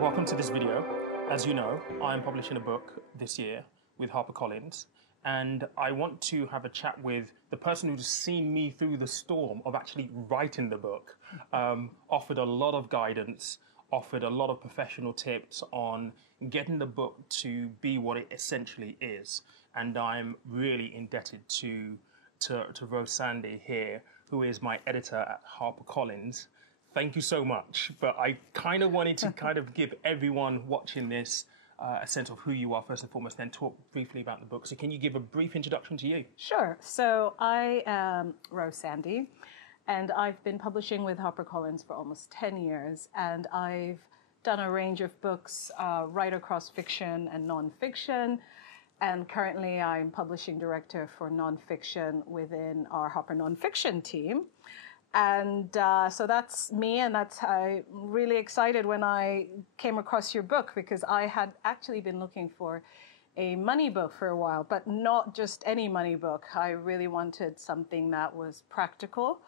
Welcome to this video. As you know, I'm publishing a book this year with HarperCollins, and I want to have a chat with the person who's seen me through the storm of actually writing the book, offered a lot of guidance, offered a lot of professional tips on getting the book to be what it essentially is. And I'm really indebted to Rose Sandy here, who is my editor at HarperCollins. Thank you so much. But I kind of wanted to give everyone watching this a sense of who you are first and foremost, then talk briefly about the book. So can you give a brief introduction to you? Sure. So I am Rose Sandy, and I've been publishing with HarperCollins for almost 10 years, and I've done a range of books right across fiction and nonfiction. And currently I'm publishing director for nonfiction within our Harper Nonfiction team. And so that's me, and I'm really excited when I came across your book, because I had actually been looking for a money book for a while, but not just any money book. I really wanted something that was practical,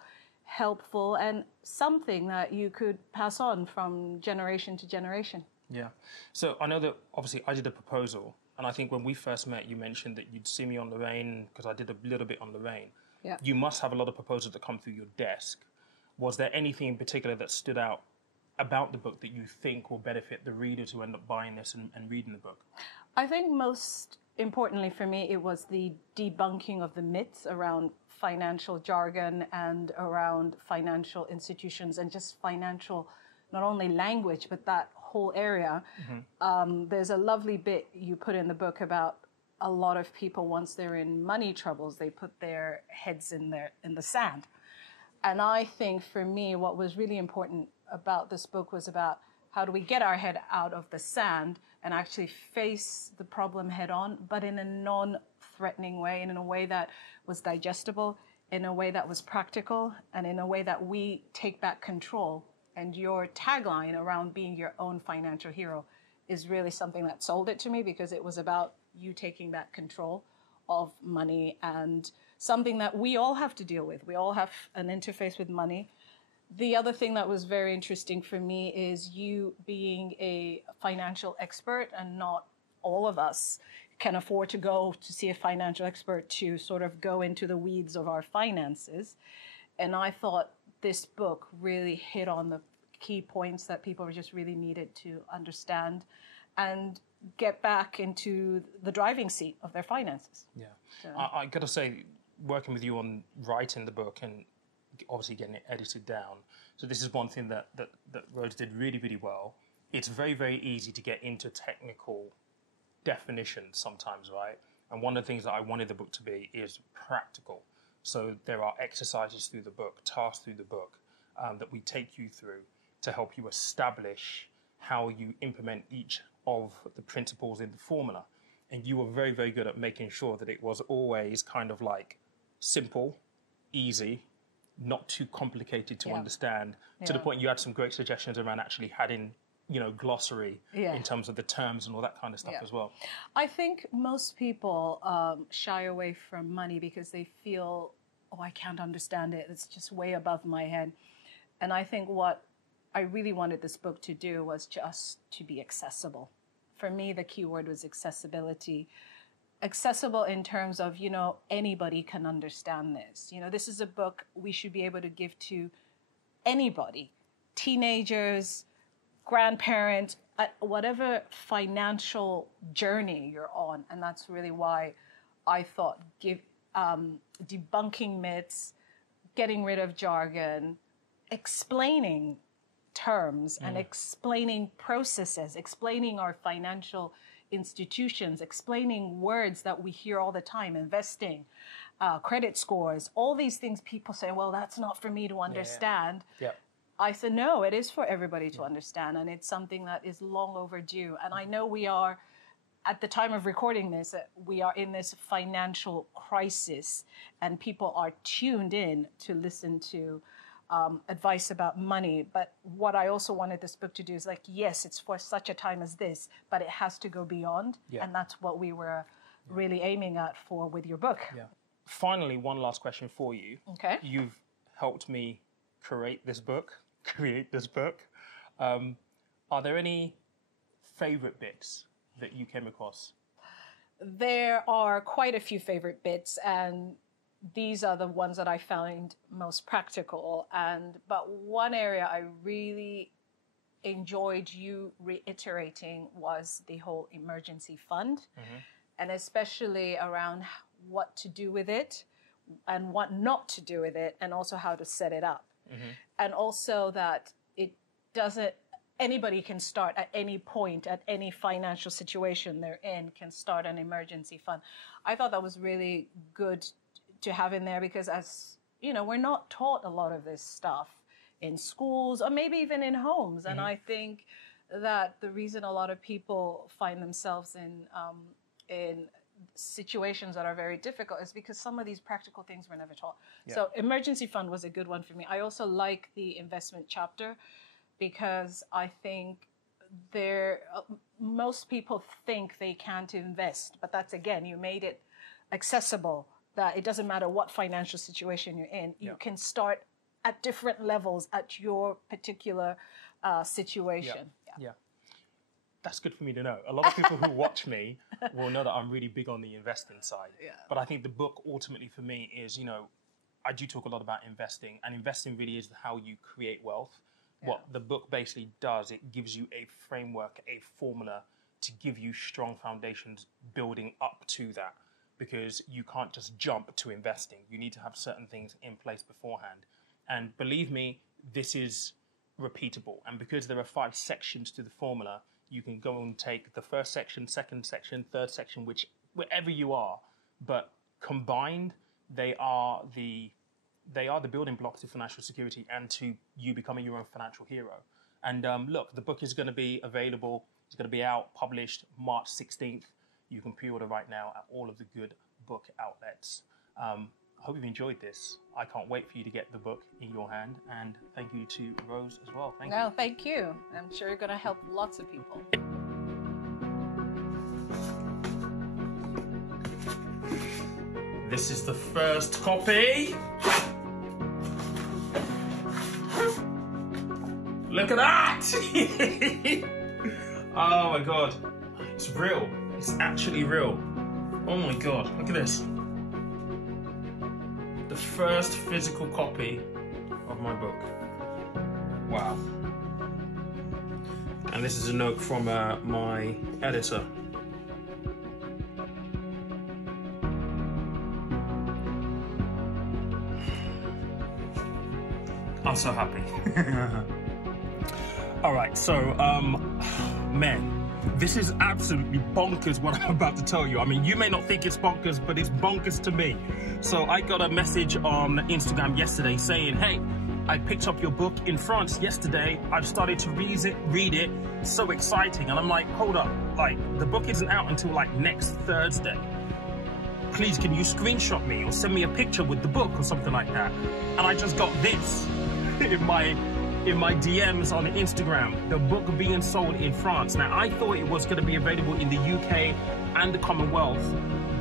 helpful, and something that you could pass on from generation to generation. Yeah. So I know that obviously I did a proposal, and I think when we first met, you mentioned that you'd see me on Lorraine, because I did a little bit on Lorraine. Yeah. You must have a lot of proposals that come through your desk. Was there anything in particular that stood out about the book that you think will benefit the readers who end up buying this and reading the book? I think most importantly for me, it was the debunking of the myths around financial jargon and around financial institutions and just financial, not only language, but that whole area. Mm-hmm. There's a lovely bit you put in the book about a lot of people, once they're in money troubles, they put their heads in the sand. And I think for me, what was really important about this book was about how do we get our head out of the sand and actually face the problem head on, but in a non-threatening way, and in a way that was digestible, in a way that was practical, and in a way that we take back control. And your tagline around being your own financial hero is really something that sold it to me, because it was about you taking back control of money, and something that we all have to deal with. We all have an interface with money. The other thing that was very interesting for me is you being a financial expert, and not all of us can afford to go to see a financial expert to sort of go into the weeds of our finances. And I thought this book really hit on the key points that people just really needed to understand and get back into the driving seat of their finances. Yeah. So. I got to say, working with you on writing the book and obviously getting it edited down, so this is one thing that Rose did really, really well. It's very, very easy to get into technical definitions sometimes, right? And one of the things that I wanted the book to be is practical. So there are exercises through the book, tasks through the book that we take you through to help you establish how you implement each of the principles in the formula. And you were very, very good at making sure that it was always kind of like simple, easy, not too complicated to understand, to the point you had some great suggestions around actually adding, glossary in terms of the terms and all that kind of stuff as well. I think most people shy away from money because they feel, oh, I can't understand it. It's just way above my head. And I think what I really wanted this book to do was just to be accessible. For me, the key word was accessibility. Accessible in terms of, anybody can understand this. This is a book we should be able to give to anybody, teenagers, grandparents, at whatever financial journey you're on. And that's really why I thought debunking myths, getting rid of jargon, explaining terms and explaining processes, explaining our financial institutions, explaining words that we hear all the time, investing, credit scores, all these things people say, well, that's not for me to understand. Yeah. I said, no, it is for everybody to understand, and it's something that is long overdue. And I know we are, at the time of recording this, we are in this financial crisis, and people are tuned in to listen to advice about money. But what I also wanted this book to do is yes, it's for such a time as this, but it has to go beyond. Yeah. And that's what we were really aiming at with your book. Yeah. Finally, one last question for you. Okay. You've helped me create this book. Are there any favorite bits that you came across? There are quite a few favorite bits, and these are the ones that I found most practical. But one area I really enjoyed you reiterating was the whole emergency fund, and especially around what to do with it and what not to do with it, and also how to set it up. And also that it doesn't, anybody can start at any point, at any financial situation they're in, can start an emergency fund. I thought that was really good to have in there because, as you know, we're not taught a lot of this stuff in schools or maybe even in homes. And I think that the reason a lot of people find themselves in situations that are very difficult is because some of these practical things were never taught. So emergency fund was a good one for me. I also like the investment chapter because I think most people think they can't invest, but that's, again, you made it accessible, that it doesn't matter what financial situation you're in, you can start at different levels at your particular situation. Yeah. That's good for me to know. A lot of people who watch me will know that I'm really big on the investing side. But I think the book ultimately for me is, you know, I do talk a lot about investing, and investing really is how you create wealth. What the book basically does, it gives you a framework, a formula to give you strong foundations building up to that, because you can't just jump to investing. You need to have certain things in place beforehand. And believe me, this is repeatable. And because there are 5 sections to the formula, you can go and take the first section, second section, third section, wherever you are. But combined, they are the building blocks to financial security and to you becoming your own financial hero. And look, the book is going to be available. It's going to be out, published March 16th. You can pre-order right now at all of the good book outlets. I hope you've enjoyed this. I can't wait for you to get the book in your hand. And thank you to Rose as well. Thank you. Thank you. I'm sure you're going to help lots of people. This is the first copy. Look at that! Oh my God. It's real. It's actually real. Oh my God. Look at this. The first physical copy of my book. Wow. And this is a note from my editor. I'm so happy. All right, so, man, this is absolutely bonkers what I'm about to tell you. I mean, you may not think it's bonkers, but it's bonkers to me. So I got a message on Instagram yesterday saying, hey, I picked up your book in France yesterday. I've started to read it. So exciting. And I'm like, hold up, like, the book isn't out until like next Thursday. Please, can you screenshot me or send me a picture with the book or something like that? And I just got this in my DMs on Instagram, the book being sold in France. Now, I thought it was going to be available in the UK and the Commonwealth,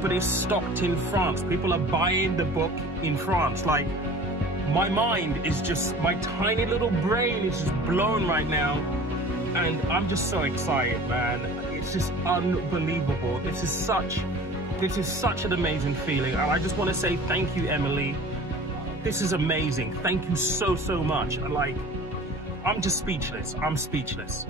but it's stocked in France. People are buying the book in France. Like, my mind is just, my tiny little brain is just blown right now. And I'm just so excited, man. It's just unbelievable. This is such an amazing feeling. And I just want to say thank you, Emily. This is amazing. Thank you so, so much. Like, I'm just speechless. I'm speechless.